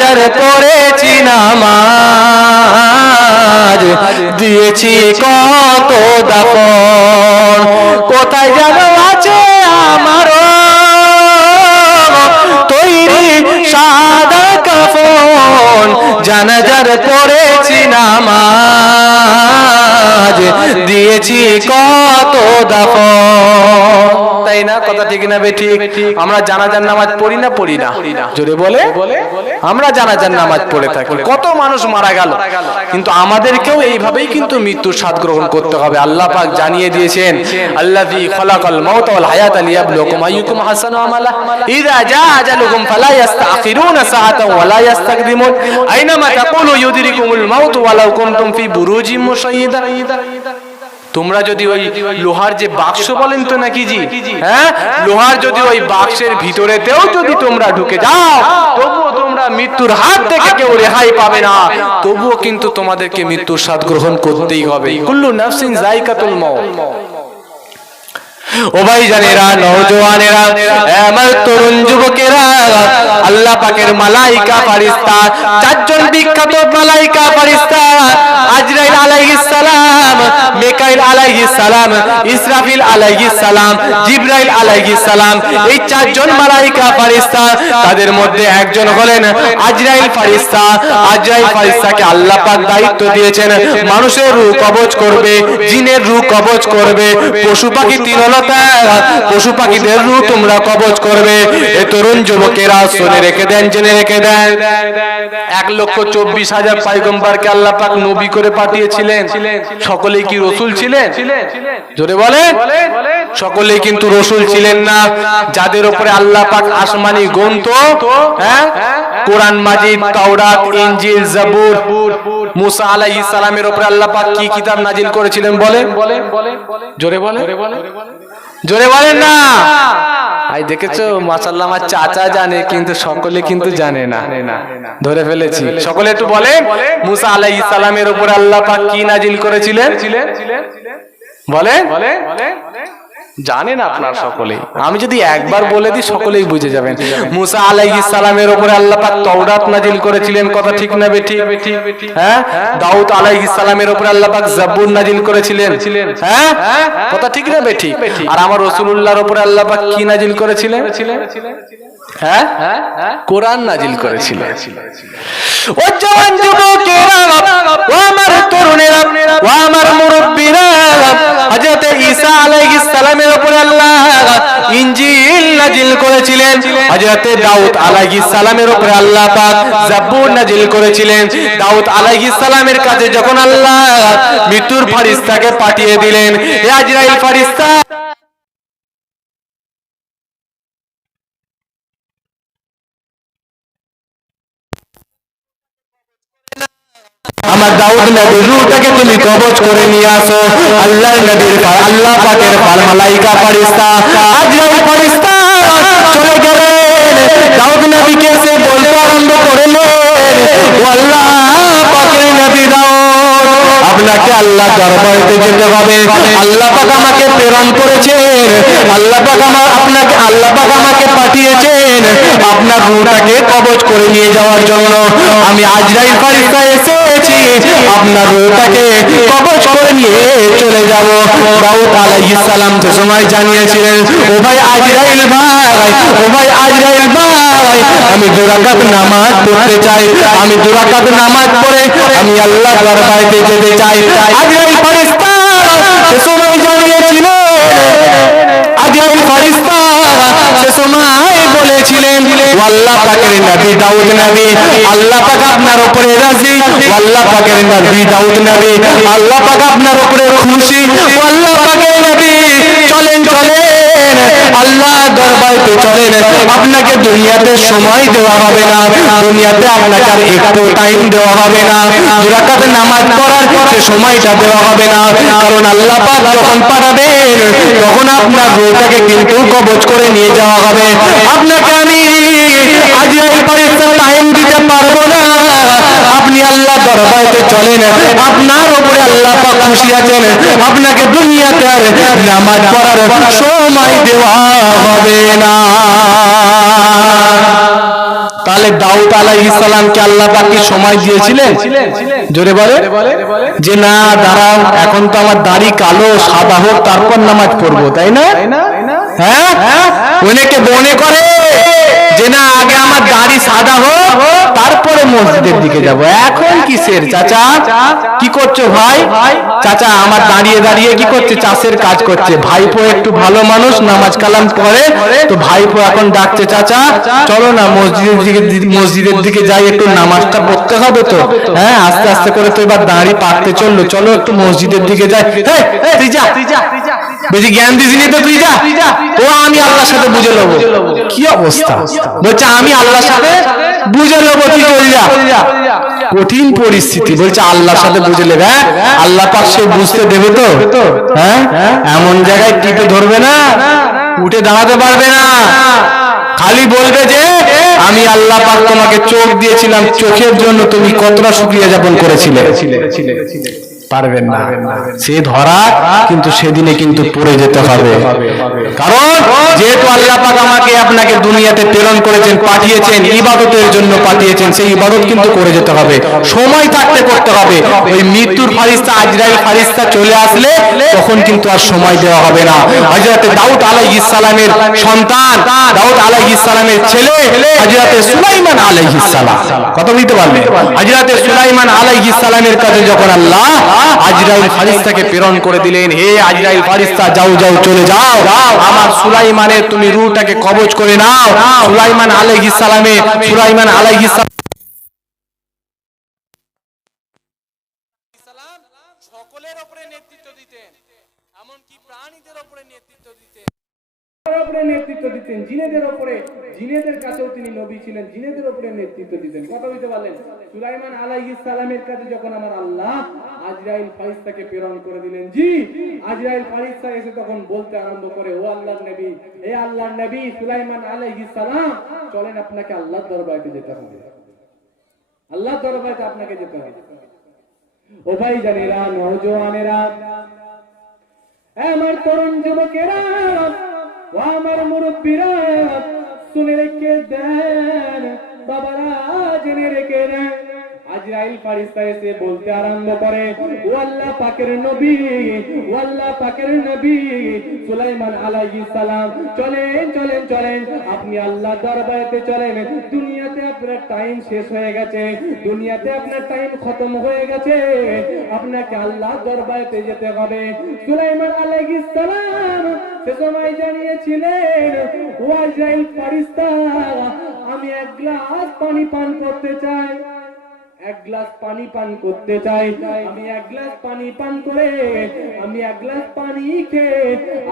যার পড়েছি নামাজ, দিয়েছি কত দাফন, কোথায় যেন আছে আমারও তৈরি সাদা কাফন, জানাজার পড়েছি নামাজ, দিয়েছি কত দাফন। তাই না? কথা ঠিক না বেঠিক? আমরা জানাজার নামাজ পড়ি না পড়ি না? জোরে বলে। আমরা জানাজার নামাজ পড়ে থাকি। কত মানুষ মারা গেল, কিন্তু আমাদেরকেও এইভাবেই কিন্তু মৃত্যুর স্বাদ গ্রহণ করতে হবে। আল্লাহ পাক জানিয়ে দিয়েছেন, আল্লাযী খালাকাল মাউতা ওয়াল হায়াতা লিয়াবলুয়াকুম আইয়ুকুম আহসানু আমালা, ইযা জাআ আজালুকুম ফালা ইস্তাখিরুনা সাআতান ওয়ালা ইস্তাকদিমুন, আইনামা তাকুলু ইউদরিকুমুল মাউতু ওয়ালাউ কুনতুম ফি বুরুজিম মুশাইয়্যিদা। তোমরা যদি ওই লোহার যে বাক্স বলেন তো নাকি জি, হ্যাঁ, লোহার যদি ওই বাক্সের ভিতরেতেও যদি তোমরা ঢুকে যাও, তবুও তোমরা মৃত্যুর হাত থেকে কেউ রেহাই পাবে না, তবুও কিন্তু তোমাদেরকে মৃত্যুর স্বাদ গ্রহণ করতেই হবে। কুল্লু নাফসিন যায়কাতুল মাউত। ও ভাই জানেরা, নওজওয়ানেরা, আমার তরুণ যুবকেরা, আল্লাহ পাকের মালাইকা ফেরেশতা, চারজন বিখ্যাত মালাইকা ফেরেশতা, আজরাইল আলাইহিস সালাম, মিকাইল আলাইহিস সালাম, ইসরাফিল আলাইহিস সালাম, জিবরাইল আলাইহিস সালাম, এই চারজন মালাইকা ফেরেশতা, তাদের মধ্যে একজন হলেন আজরাইল ফেরেশতা। আজরাইল ফেরেশতাকে আল্লাহ পাক দায়িত্ব দিয়েছেন মানুষের রূহ কবজ করবে, জিনের রূহ কবজ করবে, পশু পাখি তৃণলতা পশু পাখিদের রূহ তোমরা কবজ করবে। এই তরুণ যুবকেরা শুনে রেখে দেন, জেনে রেখে দেন, 1,24,000 পয়গম্বরকে আল্লাহ পাক নবী করে পাঠিয়েছিলেন। সকলেই কি রাসূল ছিলেন? জোরে বলেন। সকলেই কিন্তু রাসূল ছিলেন না। যাদের উপরে আল্লাহ পাক আসমানি গ্রন্থ, হ্যাঁ, কোরআন মাজিদ, তাওরাত, ইনজিল, জাবুর, মুসা আলাইহিস সালামের উপরে আল্লাহ পাক কি কিতাব নাজিল করেছিলেন বলেন? জোরে বলেন, জোরে বলেন না। আই দেখেছো, মাশাআল্লাহ, আমার চাচা জানে কিন্তু সকলে কিন্তু জানে না। ধরে ফেলেছি। সকলে একটু বলেন, মুসা আলাইহিস সালামের উপরে আল্লাহ পাক কি নাজিল করেছিলেন? বলেন। জানেন আপনারা সকলেই? আমি যদি একবার বলে দিই সকলেই বুঝে যাবেন। মুসা আলাইহিস সালামের উপরে আল্লাহ পাক তাওরাত নাজিল করেছিলেন। কথা ঠিক না বেঠিক? হ্যাঁ। দাউদ আলাইহিস সালামের উপরে আল্লাহ পাক জাবুর নাজিল করেছিলেন। হ্যাঁ, কথা ঠিক না বেঠিক? আর আমার রাসূলুল্লাহর উপরে আল্লাহ পাক কি নাজিল করেছিলেন? হ্যাঁ, কোরআন নাজিল করেছিলেন। ও জওয়ান যুবকেরা, ও আমার তরুণেরা, ও আমার মুরব্বিরা, হযরত ঈসা আলাইহিস সালামের উপরে আল্লাহ ইনজিল নাজিল করেছিলেন। হযরত দাউদ আলাইহিস সালামের উপরে আল্লাহ পাক জাবুর নাজিল করেছিলেন। দাউদ আলাইহিস সালামের কাছে যখন আল্লাহ মৃত্যুর ফেরেশতাকে পাঠিয়ে দিলেন, হে আজরাইল ফেরেশতা, আমার দাউদ নবীর রূহটাকে তুমি কবজ করে নিয়ে আসো। আল্লাহর নবীর আল্লাহ পাকের মালাইকা ফেরেশতা আজরাইল ফেরেশতা চলে গেলেন। দাউদ নবীকে সে বলতে আরম্ভ করলেন, ও আল্লাহ পাকের নবী দাউদ, আপনাকে আল্লাহ দরবারে যেতে হবে। আল্লাহ পাক আমাকে প্রেরণ করেছেন, আল্লাহ পাক আমাকে পাঠিয়েছেন আপনার রূহটাকে কবজ করে নিয়ে যাওয়ার জন্য। আমি আজরাইল ফেরেশতা এসেছি, আপনার রূহটাকে কবজ করে নিয়ে চলে যাব। দাউদ আলাইহিস সালাম তো সময় জানিয়েছিলেন, ও ভাই আজরাইল ভাই, ও ভাই আজরাইল ভাই, আমি 2 রাকাত নামাজ পড়তে চাই, আমি 2 রাকাত নামাজ পড়ে আমি আল্লাহর দরবারে যেতে চাই। আজরাইল ফেরেশতা সে সময় জানিয়েছিলেন, আজরাইল ফেরেশতা সে সময় বলেছিলেন, ও আল্লাহ পাকের নবী দাউদ নবী, আল্লাহ পাক আপনার উপরে রাজি, আল্লাহ পাকের নবী দাউদ নবী, আল্লাহ পাক আপনার উপরে খুশি, ও আল্লাহ পাকের নবী চলেন চলেন আল্লাহ দরবারে চলেন। আপনাকে দুনিয়াতে সময় দেওয়া হবে না, দুনিয়াতে আপনাকে আর একটু টাইম দেওয়া হবে না, 2 রাকাত নামাজ পড়ার সে সময়টা দেওয়া হবে না। কারণ আল্লাহ পাক যখন পাঠাবেন তখন আপনার রূহটাকে কিন্তু কবজ করে নিয়ে যাওয়া হবে। আপনাকে আমি আজরাইল ফেরেশতা টাইম দিতে পারবো না, আপনি আল্লাহ দরবারে চলেন, আপনার উপরে আল্লাহ পাক খুশি আছেন, আপনাকে দুনিয়াতে আর নামাজ পড়ার সময় দেওয়া হবে না। তাহলে দাউদ আলাইহিস সালামকে আল্লাহ পাক কি সময় দিয়েছিলেন? জোরে বলে যে না দাঁড়াও, এখন তো আমার দাড়ি কালো সাদা হোক তারপর নামাজ পড়বো, তাই না? হ্যাঁ, অনেকে মনে করে যে না আগে আমার দাড়ি সাদা হোক তারপরে মসজিদের দিকে যাব। এখন কিসের চাচা, কি করছো ভাই? চাচা আমার দাঁড়িয়ে দাঁড়িয়ে কি করছে? চাষের কাজ করছে। ভাইপো একটু ভালো মানুষ, নামাজ কালাম পড়ে, তো ভাইপো এখন ডাকছে চাচা চলো না মসজিদের দিকে যাই, একটু নামাজটা পড়তে হবে তো। হ্যাঁ, আস্তে আস্তে করে তো এবার দাঁড়ি পাকতে চললো, চলো একটু মসজিদের দিকে যাই। তুই যা, বেশি জ্ঞান দিসনি তো, তুই যা। ও আমি আল্লাহর সাথে বুঝে নেবো। কি অবস্থা, বলছে আমি আল্লাহর সাথে বুঝে নেবো, তুই চলে যা। কঠিন পরিস্থিতি, বলছে আল্লাহর সাথে বুঝে নেবে। আল্লাহ পাক সে বুঝতে দেবে তো? হ্যাঁ, এমন জায়গায় টিপে ধরবে না, উঠে দাঁড়াতে পারবে না, খালি বলবে যে আমি আল্লাহ পাক তোমাকে চোখ দিয়েছিলাম, চোখের জন্য তুমি কতটা শুকরিয়া যাপন করেছিলে। পারবেন না, সে ধরা কিন্তু সেদিনে কিন্তু পড়ে যেতে হবে। কারণ যেহেতু আল্লাহ পাক আমাকে আপনাকে দুনিয়াতে প্রেরণ করেছেন, পাঠিয়েছেন, ইবাদতের জন্য পাঠিয়েছেন, সেই ইবাদত কিন্তু করে যেতে হবে, সময় থাকতে করতে হবে। ওই মৃত্যুর ফারিস্তা আজরাইল ফারিস্তা চলে আসলে তখন কিন্তু আর সময় দেওয়া হবে না। হযরত দাউদ আলাইহিস সালামের সন্তান, দাউদ আলাইহিস সালামের ছেলে হযরত সুলাইমান আলাইহিস সালাম, কথা বলতে পারবে? হযরত সুলাইমান আলাইহিস সালামের কাছে যখন আল্লাহ আজরাইল ফারিস্তাকে প্রেরণ করে দিলেন, হে আজরাইল ফারিস্তা যাও যাও চলে যাও, আমার সুলাইমানের তুমি রূহটাকে কবজ করে নাও। সুলাইমান আলাইহিস সালাম সকলের উপরে নেতৃত্ব দিতেন, এমনকি প্রাণীদের উপরে নেতৃত্ব দিতেন, নেতৃত্ব দিতেন, জিনেদের উপরে, জিনেদের কাছেও তিনি নবী ছিলেন, জিনেদের উপরে নেতৃত্ব দিতেন। কথা বলতে পারলেন? সুলাইমান আলাইহিস সালামের কাছে যখন আমার আল্লাহ আজরাইল ফারিস্তাকে প্রেরণ করে দিলেন, জি আজরাইল ফারিস্তা এসে তখন বলতে আরম্ভ করে, ও আল্লাহর নবী, হে আল্লাহর নবী সুলাইমান আলাইহিস সালাম, চলেন আপনাকে আল্লাহর দরবারে যেতে হবে, আল্লাহর দরবারে আপনাকে যেতে হবে। ও ভাই জানেরা, নওজওয়ানেরা, আমার তরুণ যুবকেরা, ও আমার মুরব্বীরা, শুনে রেখে দেন, বাবারা জেনে রেখে দেন। আজরাইল ফারিস্তা এসে বলতে আরম্ভ করে, ও আল্লাহ পাকের নবী, ও আল্লাহ পাকের নবী সুলাইমান আলাইহিস সালাম, চলেন চলেন চলেন, আপনি আল্লাহ দরবারেতে চলেন। দুনিয়াতে আপনার টাইম শেষ হয়ে গেছে, দুনিয়াতে আপনার টাইম খতম হয়ে গেছে, আপনাকে আল্লাহ দরবারেতে যেতে হবে। সুলাইমান আলাইহিস সালাম সে সময় জানিয়েছিলেন, ও আজরাইল ফারিস্তা, আমি এক গ্লাস পানি পান করতে চাই, এক গ্লাস পানি পান করতে চাই, আমি এক গ্লাস পানি পান করে, আমি এক গ্লাস পানি খেয়ে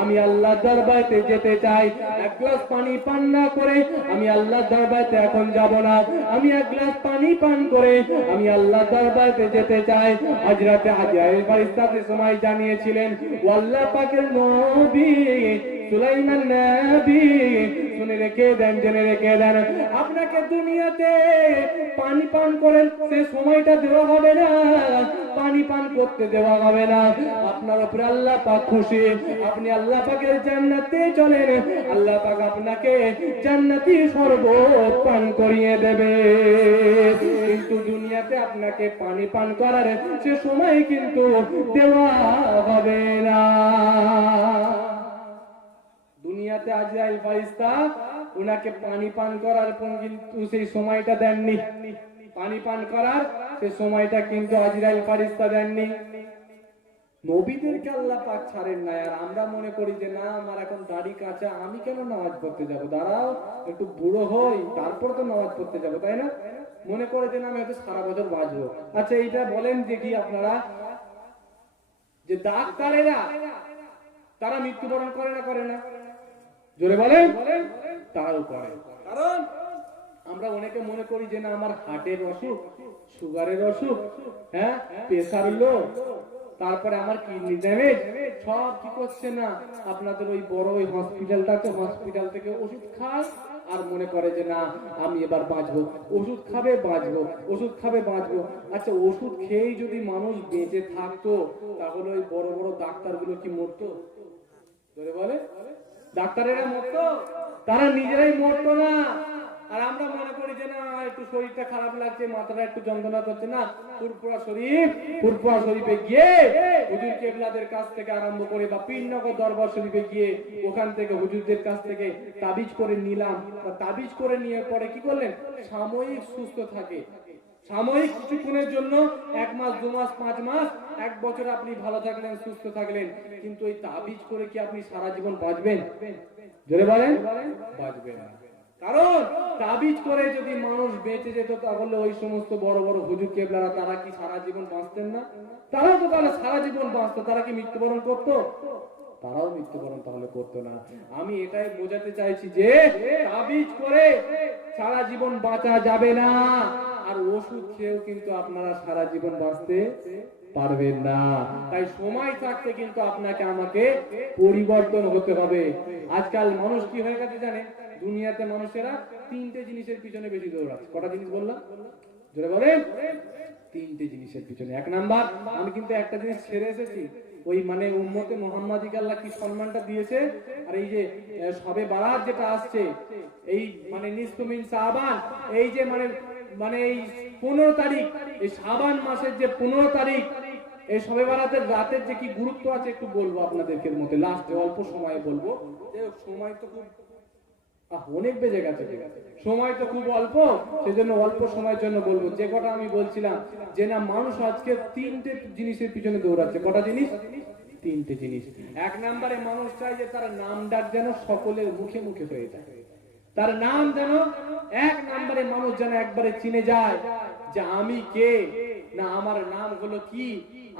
আমি আল্লাহ দরবারে যেতে চাই। এক গ্লাস পানি পান না করে আমি আল্লাহ দরবারে এখন যাব না, আমি এক গ্লাস পানি পান করে আমি আল্লাহ দরবারে যেতে চাই। হযরত আজরাইল ফারিস্তা সময় জানিয়েছিলেন, ও আল্লাহ পাকের নবী সুলাইমান নবী, শুনে রেখে দেন, জেনে রেখে দেন, আপনাকে দুনিয়াতে পানি পান করেন সে সময়টা দেওয়া হবে না, পানি পান করতে দেওয়া হবে না। আপনার উপরে আল্লাহ পাক খুশি, আপনি আল্লাহ পাকের জান্নাতে চলেন, আল্লাহ পাক আপনাকে জান্নাতি শরবত পান করিয়ে দেবে। কিন্তু দুনিয়াতে আপনাকে পানি পান করার সে সময় কিন্তু দেওয়া হবে না। দুনিয়াতে আজরাইল ফারিস্তা উনাকে পানি পান করার পর কিন্তু সেই সময়টা দেননি, পানি পান করার সে সময়টা কিন্তু আজরাইল ফারিস্তা দেননি। নবীদেরকে আল্লাহ পাক ছাড়েন না। আর আমরা মনে করি যে না আমার এখন দাড়ি কাঁচা, আমি কেন নামাজ পড়তে যাব, দাঁড়াও একটু বুড়ো হই তারপর তো নামাজ পড়তে যাব, তাই না? মনে করে যে না আমি হয়তো সারা বছর বাঁচবো। আচ্ছা এইটা বলেন যে কি আপনারা, যে ডাক্তারেরা তারা মৃত্যুবরণ করে না, করে না? জোরে বলেন। তারাও করে। কারণ আমরা অনেকে মনে করি যে না আমার হার্টের অসুখ, সুগারের অসুখ, হ্যাঁ প্রেসার লো, তারপরে আমার কিডনি ড্যামেজ, সব কি করছে না আপনাদের ওই বড় ওই হসপিটালটাতে, হসপিটাল থেকে ওষুধ খায় আর মনে করে যে না আমি এবার বাঁচবো, ওষুধ খাবে বাঁচবো, ওষুধ খাবে বাঁচবো। আচ্ছা ওষুধ খেয়েই যদি মানুষ বেঁচে থাকতো তাহলে ওই বড় বড় ডাক্তারগুলো কি মরতো? বলে ডাক্তারেরা মরতো? তারা নিজেরাই মরতো না। আর আমরা মনে করি যে না একটু শরীরটা খারাপ লাগছে, মাথাটা একটু যন্ত্রণা করছে, না ফুরফুরা শরীফে গিয়ে হুজুর কেবলাদের কাছ থেকে আরম্ভ করে বা পীরনগর দরবার শরীফে গিয়ে ওখান থেকে হুজুরদের কাছ থেকে তাবিজ করে নিলাম। তাবিজ করে নিয়ে পরে কি করলেন, সাময়িক সুস্থ থাকে, সাময়িক কিছুক্ষণের জন্য 1 মাস 2 মাস 5 মাস 1 বছর আপনি ভালো থাকলেন, সুস্থ থাকলেন, কিন্তু এই তাবিজ করে কি আপনি সারা জীবন বাঁচবেন? জোরে বলেন, বাঁচবেন না। কারণ তাবিজ করে যদি মানুষ বেঁচে যেত তাহলে ওই সমস্ত বড় বড় হুজুর কেবলারা তারা কি সারা জীবন বাঁচতেন না? তারাও তো তাহলে সারা জীবন বাঁচতো, তারা কি মৃত্যুবরণ করতো? তারাও মৃত্যুবরণ তাহলে করতো না। আমি এটাই বোঝাতে চাইছি যে তাবিজ করে সারা জীবন বাঁচা যাবে না, আর ওষুধ খেয়েও কিন্তু আপনারা সারা জীবন বাঁচতে পারবেন না। তাই সময় থাকতে কিন্তু আপনাকে আমাকে পরিবর্তন হতে হবে। আজকাল মানুষ কি হয়ে গেছে জানেন, দুনিয়াতে মানুষেরা 3টে জিনিসের পিছনে বেশি দৌড়াচ্ছে। কটা জিনিস বললাম? জোরে বলেন, 3টে জিনিসের পিছনে। 1 নাম্বার, আমি কিন্তু একটা জিনিস ছেড়ে এসেছি, ওই মানে উম্মতে মুহাম্মাদিকে আল্লাহ কি সম্মানটা দিয়েছে, আর এই যে শবে বারাত যেটা আসছে, এই মানে নিসফু মিন শাবান, এই যে মানে এই 15 তারিখ, এই শাবান মাসের যে 15 তারিখ, এই শবে বারাতের রাতের যে কি গুরুত্ব আছে একটু বলবো আপনাদেরকে, মধ্যে লাস্টে অল্প সময়ে বলবো। সময় তো খুব অনেক বেজে গেছে, সময় তো খুব অল্প, সেজন্য অল্প সময়ের জন্য বলবো। যে কথা আমি বলছিলাম যে না মানুষ আজকে 3টে জিনিসের পিছনে দৌড়াচ্ছে। কটা জিনিস? 3টে জিনিস। 1 নম্বরে মানুষ চায় যে তার নাম ডাক যেন সকলের মুখে মুখে হয়ে যায়, তার নাম যেন 1 নম্বরে মানুষ যেন একবারে চিনে যায় যে আমি কে, না আমার নাম হলো কি,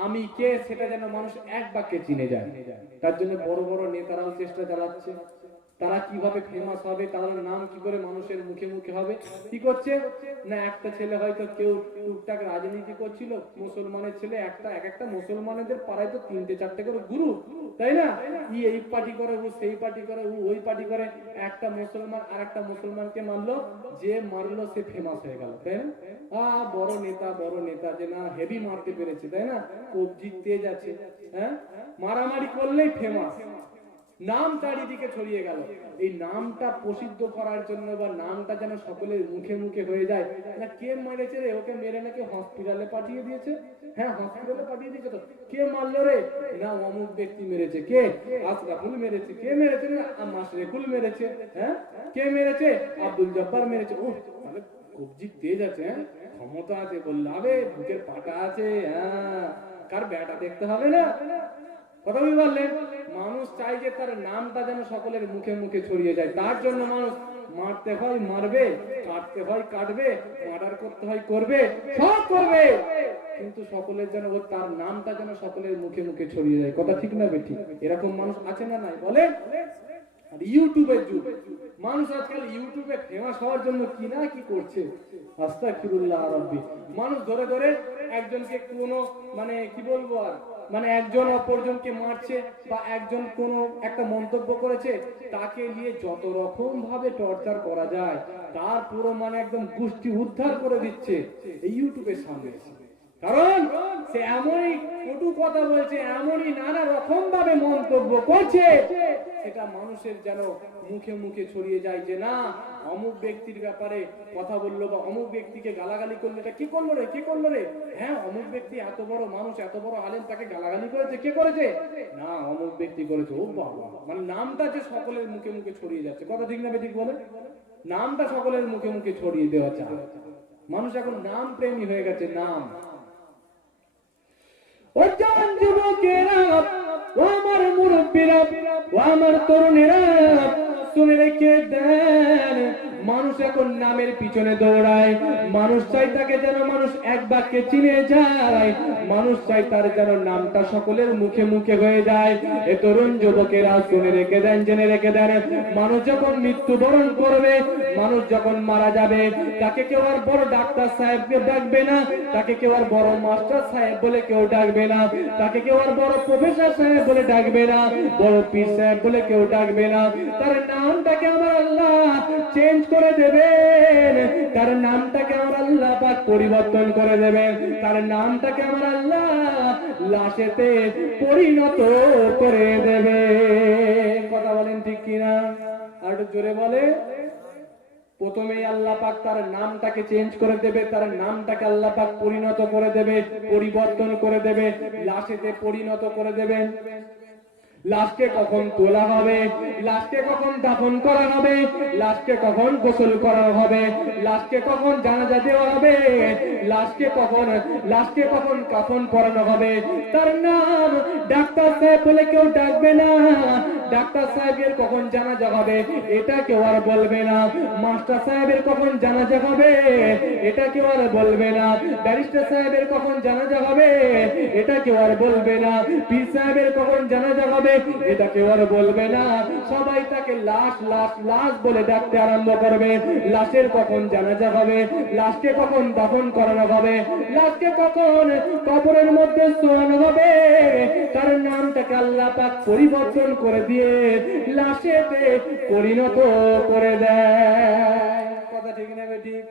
আমি কে, সেটা যেন মানুষ এক বাক্যে চিনে যায়। তার জন্য বড় বড় নেতারাও চেষ্টা চালাচ্ছে, তারা কিভাবে ফেমাস হবে, তার নাম কি করে মানুষের মুখে মুখে হবে। কি করছে না, একটা ছেলে হয়তো কেউ টুকটাক রাজনীতি করছিল, মুসলমানের ছেলে, একটা মুসলমানদের পাড়ায় তো 3টে 4টে করে গুরু, তাই না? এই পার্টি করে, ও সেই পার্টি করে, ও ওই পার্টি করে। একটা মুসলমান আর একটা মুসলমানকে মারলো, যে মারলো সে ফেমাস হয়ে গেল, তাই না? বড় নেতা যে না হেভি মারতে পেরেছে, তাই না? কবজির তেজ আছে, হ্যাঁ, মারামারি করলেই ফেমাস, নাম চারিদিকে ছড়িয়ে গেল। এই নামটা প্রসিদ্ধ করার জন্য বা নামটা যেন সকলের মুখে মুখে হয়ে যায়, না কে মেরেছে রে, ওকে মেরে নাকি হসপিটালে পাঠিয়ে দিয়েছে। হ্যাঁ, হসপিটালে পাঠিয়ে দিয়েছে। তো কে মারলো রে, না অমুক ব্যক্তি মেরেছে। কে? আশরাফুল মেরেছে। কে মেরেছে? না মাশরেকুল মেরেছে। হ্যাঁ, কে মেরেছে? আব্দুল জব্বার মেরেছে। ও মানে কবজি তেজ আছে, হ্যাঁ, ক্ষমতা আছে, বললাবে বুকের পাটা আছে, হ্যাঁ, কার ব্যাটা দেখতে হবে না। কথা বলি বললেন, মানুষ চাই যে তার নামটা যেন সকলের মুখে মুখে ছড়িয়ে যায়। তার জন্য মানুষ মারতে হয় মারবে, কাটতে হয় কাটবে, মার্ডার করতে হয় করবে, সব করবে, কিন্তু সকলের যেন তার নামটা যেন সকলের মুখে মুখে ছড়িয়ে যায়। কথা ঠিক না বেঠিক? এরকম মানুষ আছে না নাই বলে? আর ইউটিউবের যুগ, মানুষ আজকাল ইউটিউবে ফেমাস হওয়ার জন্য কি না কি করছে। আস্তাগফিরুল্লাহ রাব্বি। মানুষ ধরে ধরে একজনকে কোনো মানে কি বলবো, আর মানে একজন অপরজনকে মারছে, বা একজন কোনো একটা মন্তব্য করেছে, তাকে নিয়ে যত রকম ভাবে টর্চার করা যায় তার পুরো মানে একদম গোষ্ঠী উদ্ধার করে দিচ্ছে এই ইউটিউবের সামনে এসে। কারণ সে এমনই কটু কথা বলছে, এমনই নানা রকম ভাবে মন্তব্য করছে, সেটা মানুষের যেন মুখে মুখে ছড়িয়ে যায় যে না অমুক ব্যক্তির ব্যাপারে কথা বললো, বা অমুক ব্যক্তিকে গালাগালি করলো, এটা কি করলো রে, কি করলো রে, হ্যাঁ অমুক ব্যক্তি এত বড় মানুষ, এত বড় আলেম, তাকে গালাগালি করেছে। কে করেছে? না অমুক ব্যক্তি করেছে। ও বাবা, মানে নামটা যে সকলের মুখে মুখে ছড়িয়ে যাচ্ছে। কথা ঠিক না বেঠিক বলে? নামটা সকলের মুখে মুখে ছড়িয়ে দেওয়া চায়। মানুষ এখন নাম প্রেমী হয়ে গেছে। নাম ও জান যুবকেরা, ও আমার মুরব্বীরা, ও আমার তরুণেরা, শুনে রেখে দেন, মানুষ এখন নামের পিছনে দৌড়ায়। মানুষ চাই তাকে যেন মানুষ এক বাক্যে চিনে যায়, মানুষ চাই তার যেন নামটা সকলের মুখে মুখে হয়ে যায়। এ তরুণ যুবকেরা শুনে রেখে দেন, জেনে রেখে দেন, মানুষ যখন মৃত্যুবরণ করবে, মানুষ যখন মারা যাবে, তাকে কেউ আর বড় ডাক্তার সাহেবকে ডাকবে না, তাকে কেউ আর বড় মাস্টার সাহেব বলে কেউ ডাকবে না, তাকে কেউ আর বড় প্রফেসর সাহেব বলে ডাকবে না, বড় পীর সাহেব বলে কেউ ডাকবে না। তার নামটাকে আমার আল্লাহ চেঞ্জ করে দেবেন, তার নামটাকে আমার আল্লাহ পাক পরিবর্তন করে দেবেন, তার নামটাকে আমার আল্লাহ লাশেতে পরিণত করে দেবে। কথা বলেন ঠিক কিনা? আর একটু জোরে বলে। প্রথমেই আল্লাহ পাক তার নামটাকে চেঞ্জ করে দেবে, তার নামটাকে আল্লাহ পাক পরিণত করে দেবে, পরিবর্তন করে দেবে, লাশেতে পরিণত করে দেবেন। লাশকে কখন তোলা হবে, লাশকে কখন দাফন করা হবে, লাশকে কখন গোসল করা হবে, লাশকে কখন জানাজা দেওয়া হবে, লাশকে কখন কাফন পরানো হবে, তার নাম ডাক্তার সাহেব বলে কেউ ডাকবে না। ডাক্তার সাহেবের কখন জানাজা হবে এটা কেউ আর বলবে না। মাস্টার সাহেবের কখন জানাজা হবে এটা কেউ আর বলবে না। ব্যারিস্টার সাহেবের কখন জানাজা হবে এটা কেউ আর বলবে না। পীর সাহেবের কখন জানাজা হবে এটা কেউ আর বলবে না। সবাই তাকে লাশ লাশ লাশ বলে ডাকতে আরম্ভ করবে। লাশের কখন জানাজা হবে, লাশকে কখন দাফন করানো হবে, লাশকে কখন কবরের মধ্যে শোয়ানো হবে, তার নামটাকে আল্লাহ পাক পরিবর্তন করে দিয়ে লাশেতে পরিণত করে দেয়। কথা ঠিক না ঠিক?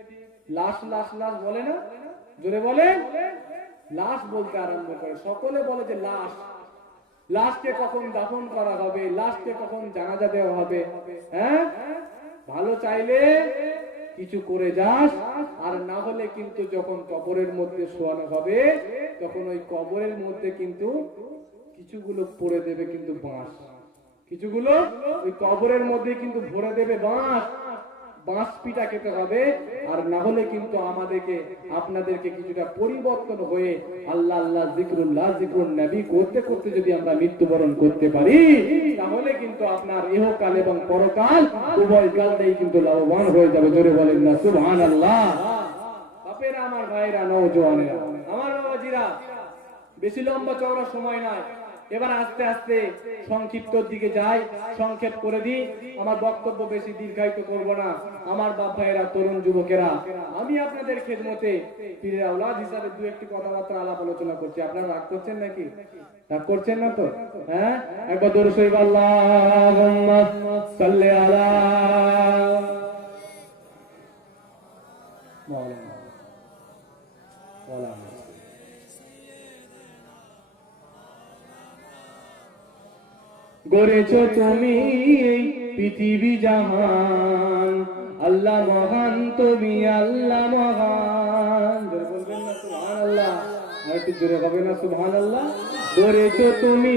লাশ লাশ লাশ বলে না, জোরে বলে। লাশ বলতে আরম্ভ করে, সকলে বলে যে লাশ। লাশকে কখন দাফন করা হবে, লাশকে কখন জানাজা দেওয়া হবে। হ্যাঁ, ভালো চাইলে কিছু করে যাস, আর না হলে কিন্তু যখন কবরের মধ্যে শোয়ানো হবে তখন ওই কবরের মধ্যে কিন্তু কিছুগুলো পড়ে দেবে কিন্তু বাঁশ, কিছুগুলো ওই কবরের মধ্যে কিন্তু ভরে দেবে বাঁশ। বাঁশ পিটা খেতে হবে, আর না হলে কিন্তু আমাদেরকে আপনাদেরকে কিছুটা পরিবর্তন হয়ে আল্লাহ আল্লাহ জিকরুল্লাহ জিকরুন নবী করতে করতে যদি আমরা মৃত্যুবরণ করতে পারি তাহলে কিন্তু আপনার ইহকাল এবং পরকাল উভয় কালটাই কিন্তু লাভবান হয়ে যাবে। জোরে বলেন না সুবহানাল্লাহ। বাপেরা, আমার ভাইরা, নওজওয়ানেরা, আমার বাবাজিরা, বেশি লম্বা চওড়া সময় নাই, এবার আস্তে আস্তে সংক্ষিপ্ত দিকে যাই, সংক্ষেপ করে দিই। আমার বক্তব্য বেশি দীর্ঘায়িত করব না। আমার বাপ ভাইয়েরা, তরুণ যুবকেরা, আমি আপনাদের খেদমতে পীরের আওলাদ হিসাবে দু একটি কথাবার্তা আলাপ আলোচনা করছি। আপনারা রাগ করছেন নাকি? রাগ করছেন না তো? হ্যাঁ, একবার দরুদ শরীফ আল্লাহুম্মা সাল্লি আলা মাওলানা ওয়ালা। গড়েছ তুমি এই পৃথিবী জাহান, আল্লাহ মহান, তুমি আল্লাহ মহান। জোরে বলবেন না সুবহানাল্লাহ? আর একটু জোরে হবে না সুবহানাল্লাহ? গড়েছ তুমি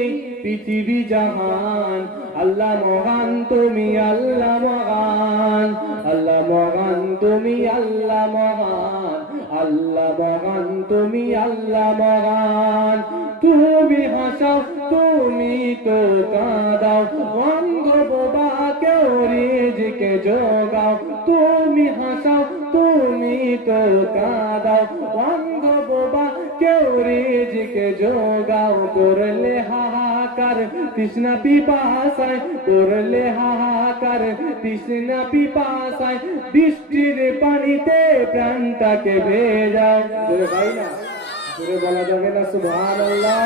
এই পৃথিবী জাহান, আল্লাহ মহান, তুমি আল্লাহ মহান, আল্লাহ মহান, তুমি আল্লাহ মহান, আল্লাহ মহান, তুমি আল্লাহ মহান। তুমি হাসাও, তুমি তো কাঁদাও, অন্ধ বোবাকে রিজকে যোগাও। তুমি হাসাও, তুমি তো কাঁদাও, অন্ধ বোবাকে রিজকে যোগাও। করলে হাহাকার তৃষ্ণা পিপাসায়, করলে হাহাকার তৃষ্ণা পিপাসায়, বৃষ্টির পানিতে প্রাণটাকে ভেজাও। জোরে ভাই না, জোরে বলা যাবে না সুবহানাল্লাহ?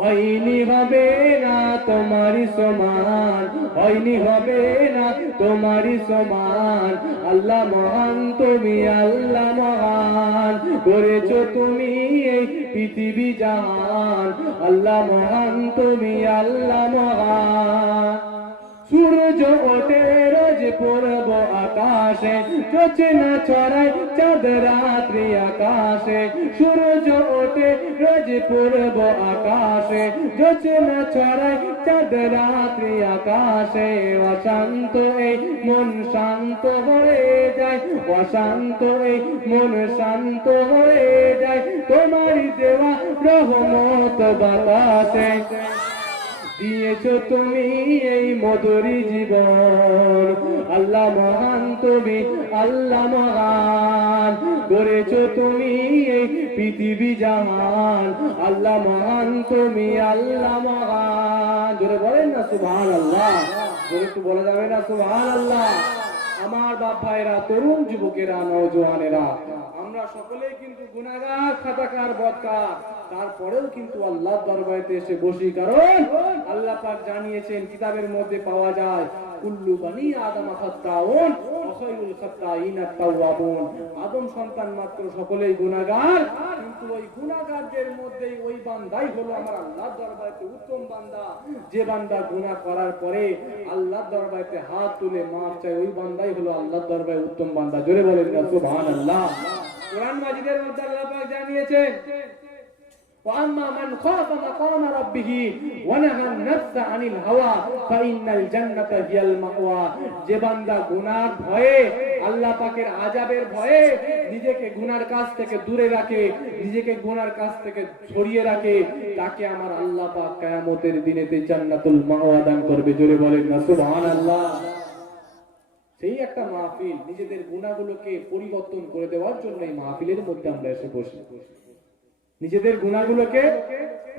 হয়নি হবে না তোমারই সমান, হয়নি হবে না তোমারই সমান, আল্লাহ মহান, তুমি আল্লাহ মহান। করেছো তুমি এই পৃথিবী জাহান, আল্লাহ মহান, তুমি আল্লাহ মহান। সূর্য ওঠে রোজ পূর্ব আকাশে, জোছনা ছড়ায় চাঁদ রাত্রি আকাশে। সূর্য ওঠে রোজ পূর্ব আকাশে, জোছনা ছড়ায় চাঁদ রাত্রি আকাশে। অশান্ত এই মন শান্ত হয়ে যায়, অশান্ত এই মন শান্ত হয়ে যায়, তোমারই দেওয়া রহমত বাতাসে। দিয়েছো তুমি এই মধুরী জীবন, আল্লাহ মহান, তুমি আল্লাহ মহান। করেছো তুমি এই পৃথিবী জাহান, আল্লাহ মহান, তুমি আল্লাহ মহান। জোরে বলেন না সুবহানাল্লাহ? জোরে একটু বলা যাবে না সুবহানাল্লাহ? আমার বাপ ভাইরা, তরুণ যুবকেরা, নওজওয়ানেরা, আমরা সকলেই কিন্তু গুনাহগার, খাতাকার, বদকার, তারপরেও কিন্তু আল্লাহর দরবারে এসে বসি। কারণ আল্লাহ পাক জানিয়েছেন, কিতাবের মধ্যে পাওয়া যায়, কুল্লু বানি আদম খাত্তাউন ওয়া খায়রুল খাত্তাইনা তাওয়াবুন। আদম সন্তান মাত্র সকলেই গুনাহগার, কিন্তু ওই গুনাহগারদের মধ্যেই ওই বান্দাই হলো আমার আল্লাহর দরবারে উত্তম বান্দা। যে বান্দা গুনাহ করার পরে আল্লাহর দরবারে হাত তুলে মাফ চায়, ওই বান্দাই হলো আল্লাহর দরবারে উত্তম বান্দা। জোরে বলেন না সুবহানাল্লাহ। কোরআন মাজিদের মধ্যে আল্লাহ পাক জানিয়েছেন, وَأَمَّا مَنْ خَافَ مَقَامَ رَبِّهِ وَنَهَى النَّفْسَ عَنِ الْهَوَى فَإِنَّ الْجَنَّةَ هِيَ الْمَأْوَى। যে বান্দা গুনাহর ভয়ে, আল্লাহ পাকের আযাবের ভয়ে নিজেকে গুনাহর কাজ থেকে দূরে রাখে, নিজেকে গুনাহর কাজ থেকে সরিয়ে রাখে, তাকে আমার আল্লাহ পাক কিয়ামতের দিনেতে জান্নাতুল মাওয়া দান করবে। জোরে বলেন না সুবহানাল্লাহ। সেই একটা মাহফিল, নিজেদের গুনাহগুলোকে পরিবর্তন করে দেওয়ার জন্য এই মাহফিলের মধ্যে আমরা এসে বসি। নিজেদের গুনাহগুলোকে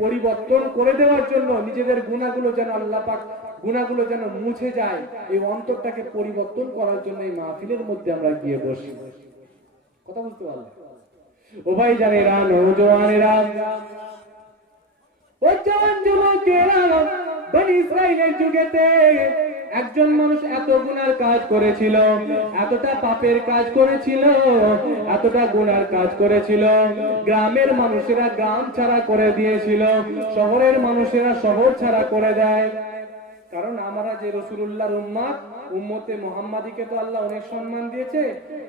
পরিবর্তন করে দেওয়ার জন্য, নিজেদের গুনাহগুলো যেন আল্লাহ পাক গুনাহগুলো যেন মুছে যায়, এই অন্তরটাকে পরিবর্তন করার জন্য এই মাহফিলের মধ্যে আমরা গিয়ে বসি। কথা বুঝতে পারলাম? ও ভাই জানেরা, নওজওয়ানেরা, ও জওয়ান যুবকেরা, বনি ইসরাইলের যুগেতে একজন মানুষ এত গুনার কাজ করেছিল, এতটা পাপের কাজ করেছিল, এতটা গুনার কাজ করেছিল, গ্রামের মানুষেরা গ্রাম ছাড়া করে দিয়েছিল, শহরের মানুষেরা শহর ছাড়া করে দেয়। কারণ আমরা যে রাসূলুল্লাহর উম্মত, উম্মতে মুহাম্মাদীকে তো আল্লাহ অনেক সম্মান দিয়েছে,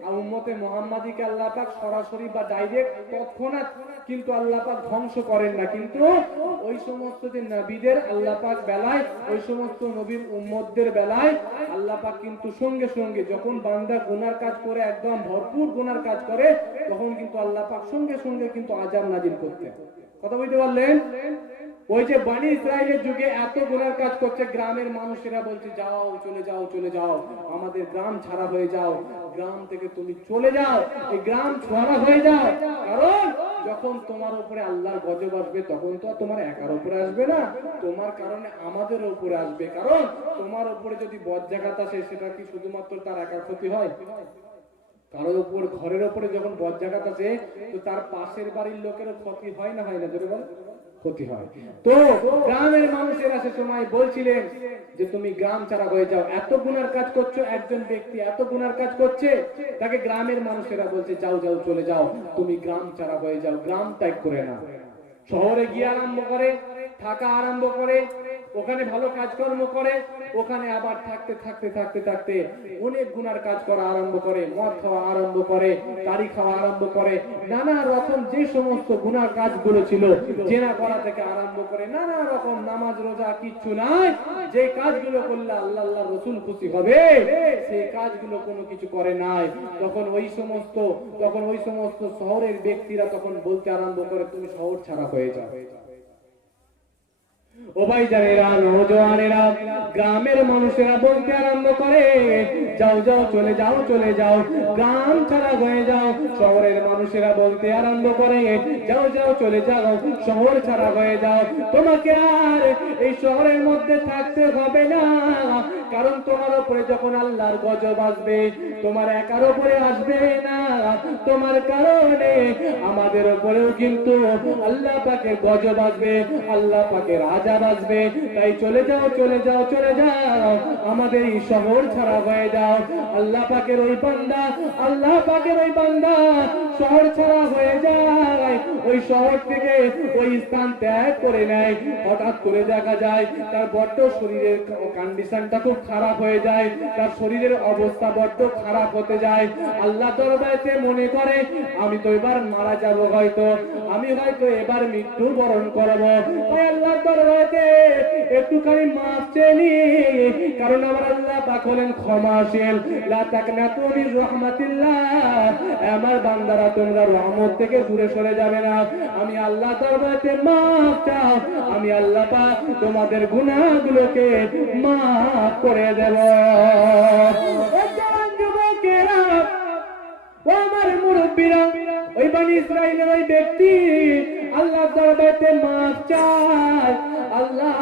আর উম্মতে মুহাম্মাদীকে আল্লাহ পাক সরাসরি বা ডাইরেক্ট তৎক্ষণাৎ কিন্তু আল্লাহ পাক ধ্বংস করেন না, কিন্তু ওই সমস্ত যে নবীদের আল্লাহ পাক বেলায়, ওই সমস্ত নবীর উম্মতদের বেলায় আল্লাহ পাক কিন্তু সঙ্গে সঙ্গে যখন বান্দা গুনার কাজ করে, একদম ভরপুর গুনার কাজ করে, তখন কিন্তু আল্লাহ পাক সঙ্গে সঙ্গে কিন্তু আযাব নাজিল করতেন। কথা বুঝতে পারলেন? ওই যে বনি ইসরাইলের যুগে এত গুনার কাজ করছে, গ্রামের মানুষেরা বলছে যাও, চলে যাও, চলে যাও, আমাদের গ্রাম ছাড়া হয়ে যাও, গ্রাম থেকে তুমি চলে যাও, এই গ্রাম ছাড়া হয়ে যাও। কারণ যখন তোমার উপরে আল্লাহর গজব আসবে, তখন তো তোমার একার উপরে আসবে না, তোমার কারণে আমাদের উপরে আসবে। কারণ তোমার উপরে যদি বজ্রাঘাত আসে, সেটা কি শুধুমাত্র তার একার ক্ষতি হয়? কারোর উপর, ঘরের উপরে যখন বজ্রাঘাত আসে, তো তার পাশের বাড়ির লোকেরও ক্ষতি হয় না, হয় না? জোরে বল, ক্ষতি হয়। তো গ্রামের মানুষেরা সে সময় বলছিলেন যে তুমি গ্রাম ছাড়া হয়ে যাও, এত গুনার কাজ করছো, একজন ব্যক্তি এত গুনার কাজ করছে, তাকে গ্রামের মানুষেরা বলছে যাও যাও, চলে যাও, তুমি গ্রাম ছাড়া হয়ে যাও, গ্রাম ত্যাগ করে না। শহরে গিয়ে আরম্ভ করে, থাকা আরম্ভ করে, ওখানে ভালো কাজকর্ম করে, ওখানে আবার থাকতে থাকতে থাকতে থাকতে অনেক গুনার কাজ করা আরম্ভ করে, মদ খাওয়া আরম্ভ করে, তারি খাওয়া আরম্ভ করে, নানা রকম যে সমস্ত গুনার কাজগুলো ছিল, জেনা করা থেকে আরম্ভ করে নানা রকম, নামাজ রোজা কিচ্ছু নাই, যে কাজগুলো করলে আল্লাহ আল্লাহ রাসূল খুশি হবে, সেই কাজগুলো কোনো কিছু করে নাই। তখন ওই সমস্ত শহরের ব্যক্তিরা তখন বলতে আরম্ভ করে তুমি শহর ছাড়া হয়ে যাও। ও ভাই জানেরা, নওজওয়ানেরা, গ্রামের মানুষেরা বলতে আরম্ভ করে যাও যাও, চলে যাও, চলে যাও, গ্রাম ছাড়া হয়ে যাও। শহরের মানুষেরা বলতে আরম্ভ করে যাও যাও, চলে যাও, শহর ছাড়া হয়ে যাও, তোমাকে আর এই শহরের মধ্যে থাকতে হবে না। কারণ তোমার উপরে যখন আল্লাহর গজব আসবে, তোমার একার উপরে আসবে না, তোমার কারণে আমাদের উপরেও কিন্তু আল্লাহ পাকের গজব আসবে, আল্লাহ পাকের আযাব আসবে। তাই চলে যাও, চলে যাও, চলে যাও, আমাদের এই শহর ছাড়া হয়ে যাও। আল্লাহ পাকের ওই বান্দা, আল্লাহ পাকের ওই বান্দা শহর ছাড়া হয়ে যায়, ওই শহর থেকে ওই স্থান ত্যাগ করে নেয়। হঠাৎ করে দেখা যায় তার বড্ড শরীরের কন্ডিশনটা খুব খারাপ হয়ে যায়, তার শরীরের অবস্থা বড্ড খারাপ হতে যায়। আল্লাহ দরবারে মনে করে আমি তো এবার মারা যাব, হয়তো আমি হয়তো এবার মৃত্যু বরণ করব। তাই আল্লাহ দরবারে একটুখানি মাফ চেয়ে, কারণ আমার আল্লাহ পাক হলেন ক্ষমাশীল। লা তাকনাতু মির রাহমাতিল্লাহ, আমার বান্দারা তোমরা রহমত থেকে দূরে সরে যাবে না। আমি আল্লাহ দরবারে মাফ চাও, আমি আল্লাহ পাক তোমাদের গুনাহগুলোকে মাফ করে দেব। ও জওয়ান যুবকেরা, ও আমার মুরব্বীরা, ওই বনি ইসরাইলের ওই ব্যক্তি আল্লাহ দরবারে মাফ চায়, আল্লাহ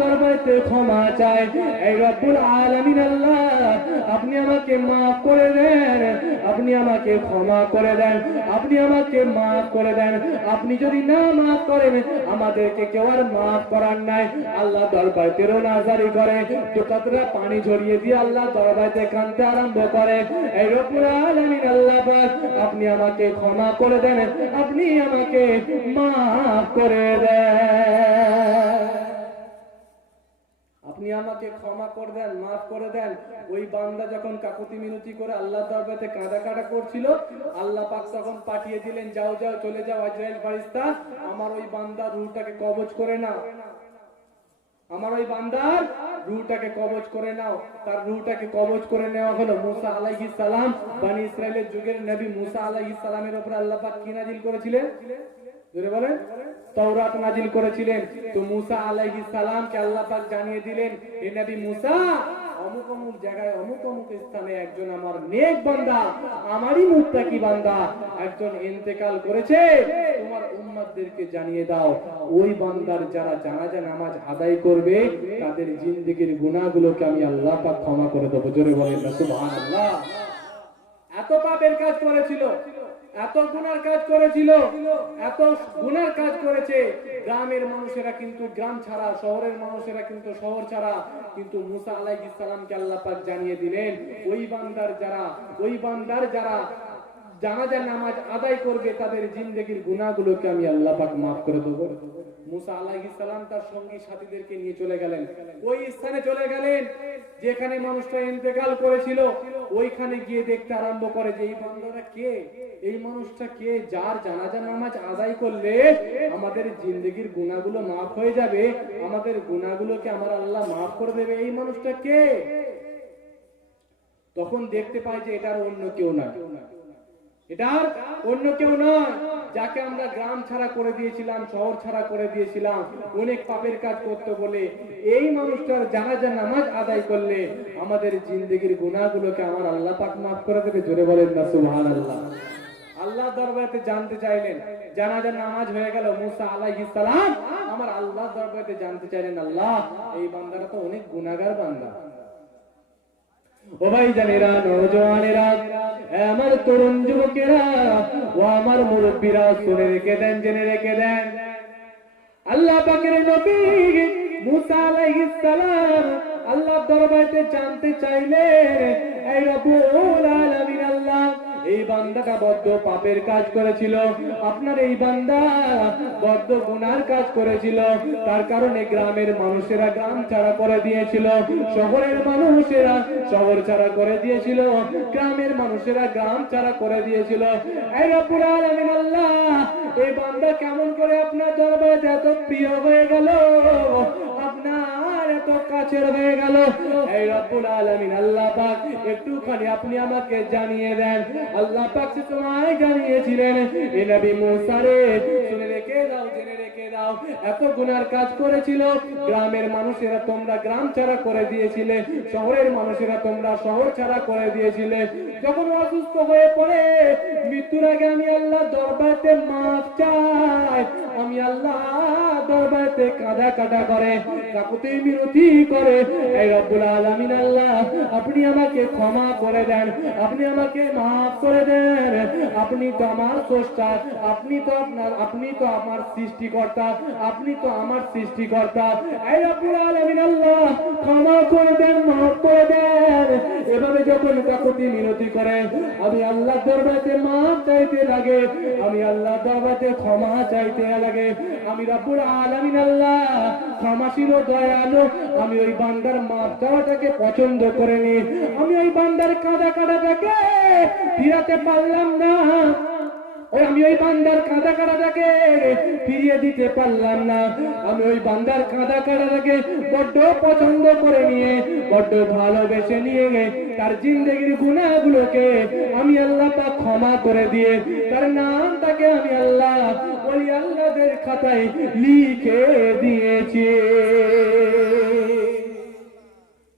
দরবারে ক্ষমা চাই। এই রব্বুল আলামিন আল্লাহ, আপনি আমাকে মাফ করে দেন, আপনি আমাকে ক্ষমা করে দেন, আপনি আমাকে মাফ করে দেন। আপনি যদি না মাফ করেন, আমাদেরকে কেউ আর মাফ করার নাই। আল্লাহ দরবারে রোনাজারি করে, চোখের পানি ঝরিয়ে দিয়ে আল্লাহ দরবারে কাঁদতে আরম্ভ করে। এই রব্বুল আলামিন আল্লাহ পাক, আপনি আমাকে ক্ষমা করে দেন, আপনি আমাকে মাফ করে দেন, আপনি আমাকে ক্ষমা করে দেন, মাফ করে দেন। ওই বান্দা যখন কাকুতি মিনতি করে আল্লাহ দরবারে কাঁদা করছিল, আল্লাহ পাক তখন পাঠিয়ে দিলেন, যাও যাও চলে যাও আজরাইল ফেরেশতা, আমার ওই বান্দার রূহটাকে কবজ করে নাও, আমার ওই বান্দার রূহটাকে কবজ করে নাও। তার রূহটাকে কবজ করে নেওয়া হলো। মুসা আলাইহিস সালাম, বনি ইসরাইলের যুগের নবী মুসা আলাইহিস সালামের উপর আল্লাহ পাক কি নাজিল করেছিলেন? জোরে বলেন, তাওরাত নাজিল করেছিলেন। তো মুসা আলাইহিস সালামকে আল্লাহ পাক জানিয়ে দিলেন, হে নবী মুসা, অমুক অমুক জায়গায় অমুক অমুক স্থানে একজন আমার নেক বান্দা, আমারই মুত্তাকি বান্দা একজন ইন্তেকাল করেছে, তোমার উম্মতদেরকে জানিয়ে দাও, ওই বান্দার যারা জানাজা নামাজ আদায় করবে তাদের জিন্দেগীর গুনাহগুলোকে আমি আল্লাহ পাক ক্ষমা করে দেব। জোরে বলেন না সুবহানাল্লাহ। এত পাপের কাজ করেছিল, এত গুনার কাজ করেছিল, এত গুনার কাজ করেছে। গ্রামের মানুষেরা কিন্তু গ্রাম ছাড়া, শহরের মানুষেরা কিন্তু শহর ছাড়া। কিন্তু মুসা আলাইহিস সালামকে আল্লাহ পাক জানিয়ে দিলেন, ওই বান্দার যারা জানাজা নামাজ আদায় করবে তাদের জিন্দেগীর গুনাহগুলোকে আমি আল্লাহ পাক maaf করে দেব। মুসা আলাইহিস সালাম তার সঙ্গী সাথীদেরকে নিয়ে চলে গেলেন, ওই স্থানে চলে গেলেন যেখানে মানুষটা ইন্তেকাল করেছিল। ওইখানে গিয়ে দেখতে আরম্ভ করে যে এই বান্দাটা কে, এই মানুষটা কে, যার জানাজা নামাজ আদায় করলে আমাদের জিন্দেগীর গুনাহগুলো maaf হয়ে যাবে, আমাদের গুনাহগুলোকে আমার আল্লাহ maaf করে দেবে, এই মানুষটা কে? তখন দেখতে পাই যে এটার অন্য কেউ না, এটার অন্য কেউ নয়, যাকে আমরা গ্রাম ছাড়া করে দিয়েছিলাম, শহর ছাড়া করে দিয়েছিলাম, অনেক পাপের কাজ করতে বলে, এই মানুষটার জানাজা নামাজ আদায় করলে আমাদের জিন্দেগীর গুনাহগুলোকে আমার আল্লাহ পাক maaf করে দেবে। জোরে বলেন না সুবহানাল্লাহ। আল্লাহ দরবারে জানতে চাইলেন, জানাজা নামাজ হয়ে গেল, মুসা আলাইহিস সালাম আমার আল্লাহ দরবারে জানতে চাইলেন, আল্লাহ এই বান্দাটা তো অনেক গুনাহগার বান্দা। ও ভাই জানেরা, নওজওয়ানেরা, আমার তরুণ যুবকেরা, ও আমার মুরব্বীরা, শুনে রেখে দেন, জেনে রেখে দেন, আল্লাহ পাকের নবী মুসা আলাইহিস সালাম আল্লাহ দরবারে জানতে চাইলেন, এই রব্বুল আলামিন আল্লাহ, এই বান্দাটা বড্ড পাপের কাজ করেছিল, আপনার এই বান্দা বড্ড গুনার কাজ করেছিল, তার কারণে গ্রামের মানুষেরা গ্রাম ছাড়া করে দিয়েছিল, শহরের মানুষেরা শহর ছাড়া করে দিয়েছিল, গ্রামের মানুষেরা গ্রাম ছাড়া করে দিয়েছিল। এই রব্বুল আলামিন আল্লাহ, এই বান্দা কেমন করে আপনার দরবারে এত প্রিয় হয়ে গেল, আপনার এত কাছের হয়ে গেল? এই রব্বুল আলামিন আল্লাহ পাক একটুখানি আপনি আমাকে জানিয়ে দেন। আল্লাহ পাক সে তোমায় জানিয়েছিলেন, হে নবী মুসা রে, শুনে রেখে দাও, জেনে রেখে দাও, এত গুনার কাজ করেছিল, গ্রামের মানুষেরা তোমরা গ্রাম ছাড়া করে দিয়েছিলে, শহরের মানুষেরা তোমরা শহর ছাড়া করে দিয়েছিলে। যখন অসুস্থ হয়ে পড়ে মৃত্যুর আগে আমি আল্লাহ দরবারে মাফ চাই, আমি আল্লাহ দরবারে কাঁদা করে, কাকুতি মিনতি করে, এই রব্বুল আলামিন আল্লাহ, আপনি আমাকে ক্ষমা করে দেন, আপনি আমাকে মাফ করে দেন, আপনি তো আমার স্রষ্টা, আপনি তো আমার সৃষ্টিকর্তা, আপনি তো আমার সৃষ্টিকর্তা, এই রব্বুল আলামিন আল্লাহ, ক্ষমা করে দেন, মাফ করে দেন। এভাবে যখন কাকুতি মিনতি করে আমি আল্লাহ দরবারে মাফ চাইতে লাগে, আমি আল্লাহ দরবারে ক্ষমা চাইতে লাগে, আমি রব্বুল আলামিন আল্লাহ ক্ষমাশীল দয়ালু, আমি ওই বান্দার মাফ চাওয়াটাকে পছন্দ করে নি, আমি ওই বান্দার কাঁদাটাকে ফিরাতে পারলাম না, আমি ওই বান্দার কাঁদাটাকে ফিরিয়ে দিতে পারলাম না, আমি ওই বান্দার কাঁদাটাকে বড্ড পছন্দ করে নিয়ে, বড্ড ভালোবেসে নিয়ে তার জিন্দেগির গুনাহগুলোকে আমি আল্লাহ পাক ক্ষমা করে দিয়ে তার নামটাকে আমি আল্লাহ ওই আল্লাহদের খাতায় লিখে দিয়েছি।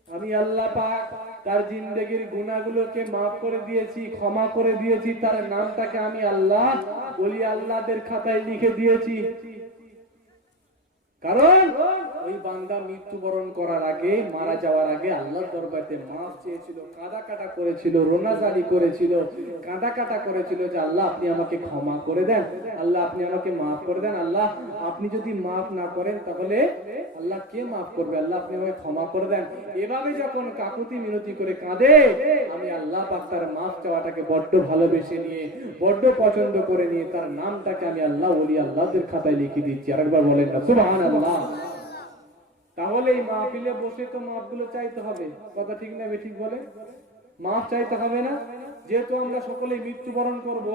আমি আল্লাহ পাক তার জিন্দেগির গুনাহগুলোকে মাফ করে দিয়েছি, ক্ষমা করে দিয়েছি, তার নামটাকে আমি আল্লাহ ওলি আল্লাহদের খাতায় লিখে দিয়েছি। কারণ ওই বান্দা মৃত্যুবরণ করার আগে, মারা যাওয়ার আগে আল্লাহর দরবারে মাফ চেয়েছিল, কাঁদা করেছিল, রোনাজারি করেছিল, কাঁদা করেছিল যে আল্লাহ আপনি আমাকে ক্ষমা করে দেন, আল্লাহ আপনি আমাকে মাফ করে দেন, আল্লাহ আপনি যদি মাফ না করেন তাহলে আল্লাহ কে মাফ করবে, আল্লাহ আপনি আমাকে ক্ষমা করে দেন। এভাবে যখন কাকুতি মিনতি করে কাঁদে, আমি আল্লাহ পাক তার মাফ চাওয়াটাকে বড্ড ভালোবেসে নিয়ে, বড্ড পছন্দ করে নিয়ে তার নামটাকে আমি আল্লাহ ওলি আল্লাহদের খাতায় লিখে দিচ্ছি। আরেকবার বলেন না সুবহানাল্লাহ। তাহলে এই মাহফিলে বসে তো মাফগুলো চাইতে হবে, কথা ঠিক না ঠিক বলে? মাফ চাইতে হবে না? যেহেতু আমরা সকলে মৃত্যুবরণ করব,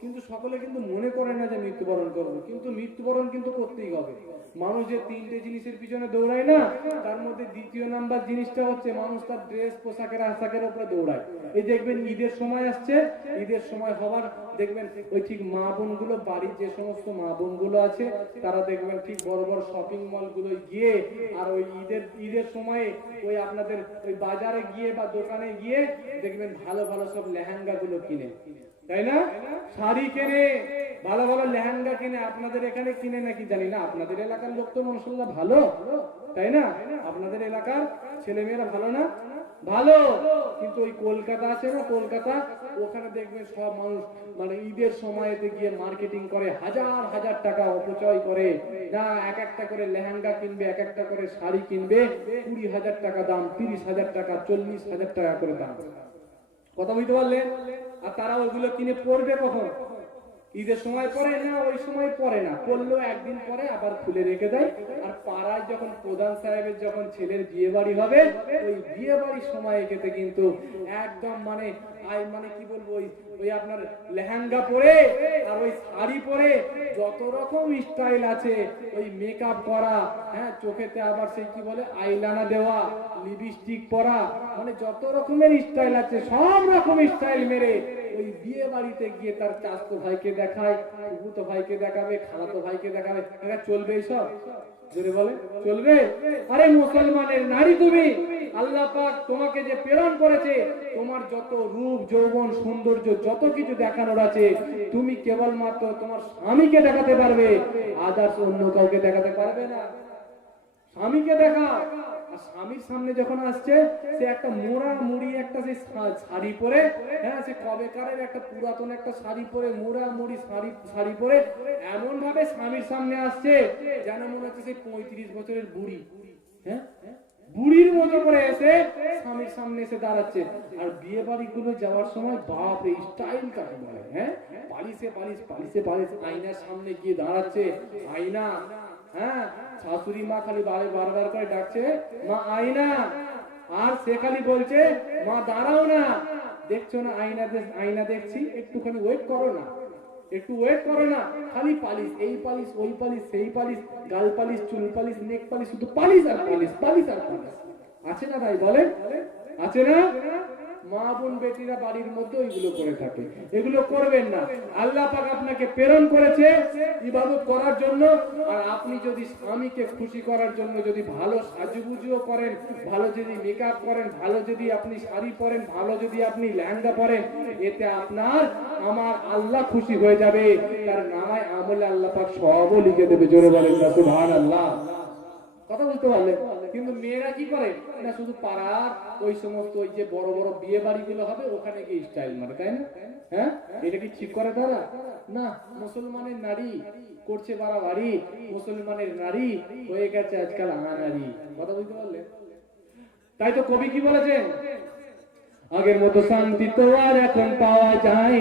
কিন্তু সকলে কিন্তু মনে করে না যে মৃত্যুবরণ করব, কিন্তু মৃত্যুবরণ কিন্তু করতেই হবে। মানুষ যে তিনটে জিনিসের পিছনে দৌড়ায় না, তার মধ্যে দ্বিতীয় নাম্বার জিনিসটা হচ্ছে মানুষ তার ড্রেস পোশাকের আশাকের উপরে দৌড়ায়। এই দেখবেন ঈদের সময় আসছে, ঈদের সময় হবার দেখবেন ওই ঠিক মা বোনগুলো, বাড়ির যে সমস্ত মা বোনগুলো আছে, তারা দেখবেন ঠিক বড় বড় শপিং মল গুলো গিয়ে, আর ওই ঈদের সময়ে ওই আপনাদের ওই বাজারে গিয়ে বা দোকানে গিয়ে দেখবেন ভালো ভালো সব লেহেঙ্গা গুলো কিনে, তাই না? শাড়ি কেনে, ভালো ভালো লেহেঙ্গা কিনে। আপনাদের এখানে কিনে নাকি জানি না, আপনাদের এলাকার লোক তো মাশাআল্লাহ ভালো, তাই না? আপনাদের এলাকার ছেলেমেয়েরা ভালো না? ভালো। কিন্তু ওই কলকাতা আছে না, কলকাতা, ওখানে দেখবেন সব মানুষ মানে ঈদের সময়তে গিয়ে মার্কেটিং করে, হাজার হাজার টাকা অপচয় করে না, এক একটা করে লেহেঙ্গা কিনবে, এক একটা করে শাড়ি কিনবে, 20,000 টাকা দাম, 30,000 টাকা, 40,000 টাকা করে দাম। কথা বুঝতে পারলেন? আর তারা ওইগুলো কিনে পরবে কখন? ঈদের সময় পরে না, ওই সময় পরে না, পরলেও একদিন পরে আবার খুলে রেখে দেয়। আর পাড়ায় যখন প্রধান সাহেবের যখন ছেলের বিয়ে বাড়ি হবে, ওই বিয়ে বাড়ির সময় এতে কিন্তু একদম মানে কি বলবো, ওই আপনার লেহেঙ্গা পরে আর ওই শাড়ি পরে যত রকম স্টাইল আছে, ওই মেকআপ করা, হ্যাঁ, চোখেতে আবার সেই কি বলে আইলানা দেওয়া, লিপস্টিক পরা, মানে যত রকমের স্টাইল আছে সব রকম স্টাইল মেরে ওই বিয়ে বাড়িতে গিয়ে তার চাচতো ভাইকে দেখায়, ফুফুতো ভাইকে দেখাবে, খালাতো ভাইকে দেখাবে। চলবে এইসব? জোরে বলে চলবে? আরে মুসলমানের নারী তুমি, আল্লাহ পাক তোমাকে যে প্রেরণ করেছে, তোমার যত রূপ যৌবন সৌন্দর্য যত কিছু দেখানোর আছে, তুমি কেবলমাত্র তোমার স্বামীকে দেখাতে পারবে, আদার্স অন্য কাউকে দেখাতে পারবে না। স্বামীকে দেখাও। আর স্বামীর সামনে যখন আসছে, সে একটা মোড়া মুড়ি একটা সেই শাড়ি পরে, হ্যাঁ, সে কবেকারের একটা পুরাতন একটা শাড়ি পরে, মোড়া মুড়ি শাড়ি পরে এমন ভাবে স্বামীর সামনে আসছে যেন মনে হচ্ছে সেই 35 বছরের বুড়ি, হ্যাঁ, বুড়ির মতো করে এসে স্বামীর সামনে এসে দাঁড়াচ্ছে। আর বিয়ে বাড়ি গুলো যাওয়ার সময় বাপ রে স্টাইল কাকে বলে, হ্যাঁ, পালিশে পালিশ আয়নার সামনে গিয়ে দাঁড়াচ্ছে, আয়না, হ্যাঁ, শাশুড়ি মা খালি বারবার করে ডাকছে মা আয়না, আর সে খালি বলছে মা দাঁড়াও না, দেখছো না আয়না দেখছি, একটুখানি ওয়েট করো না, একটু ওয়েট করো না, খালি পালিশ, এই পালিশ ওই পালিশ সেই পালিশ, গাল পালিশ চুল পালিশ নেক পালিশ, শুধু পালিশ আর পালিশ, পালিশ আর পালিশ। আছে না ভাই বলেন? আছে না? মা বোন বেটিরা বাড়ির মধ্যে ওইগুলো করে থাকে, এগুলো করবেন না। আল্লাহ পাক আপনাকে প্রেরণ করেছে ইবাদত করার জন্য, আর আপনি যদি স্বামীকে খুশি করার জন্য যদি ভালো সাজুগুজুও করেন, ভালো যদি মেকআপ করেন, ভালো যদি আপনি শাড়ি পরেন, ভালো যদি আপনি লেহেঙ্গা পরেন, এতে আপনার আমার আল্লাহ খুশি হয়ে যাবে, তার নামায় আমলে আল্লাহ পাক সবও লিখে দেবে। জোরে বলেন না সুবহানাল্লাহ। কথা বলতে পারলেন? কিন্তু মেয়েরা কি করে না, শুধু পাড়ার ওই সমস্ত ওই যে বড় বড় বিয়ে বাড়ি গুলো হবে ওখানে গিয়ে স্টাইল মারে, তাই না? হ্যাঁ, এটা কি ঠিক করে তারা? না, মুসলমানের নারী করছে বাড়াবাড়ি, মুসলমানের নারী হয়ে গেছে আজকাল আনারি। কথা বলতে পারলেন? তাই তো কবি কি বলেছেন, আগের মতো শান্তি তো আর এখন পাওয়া যায়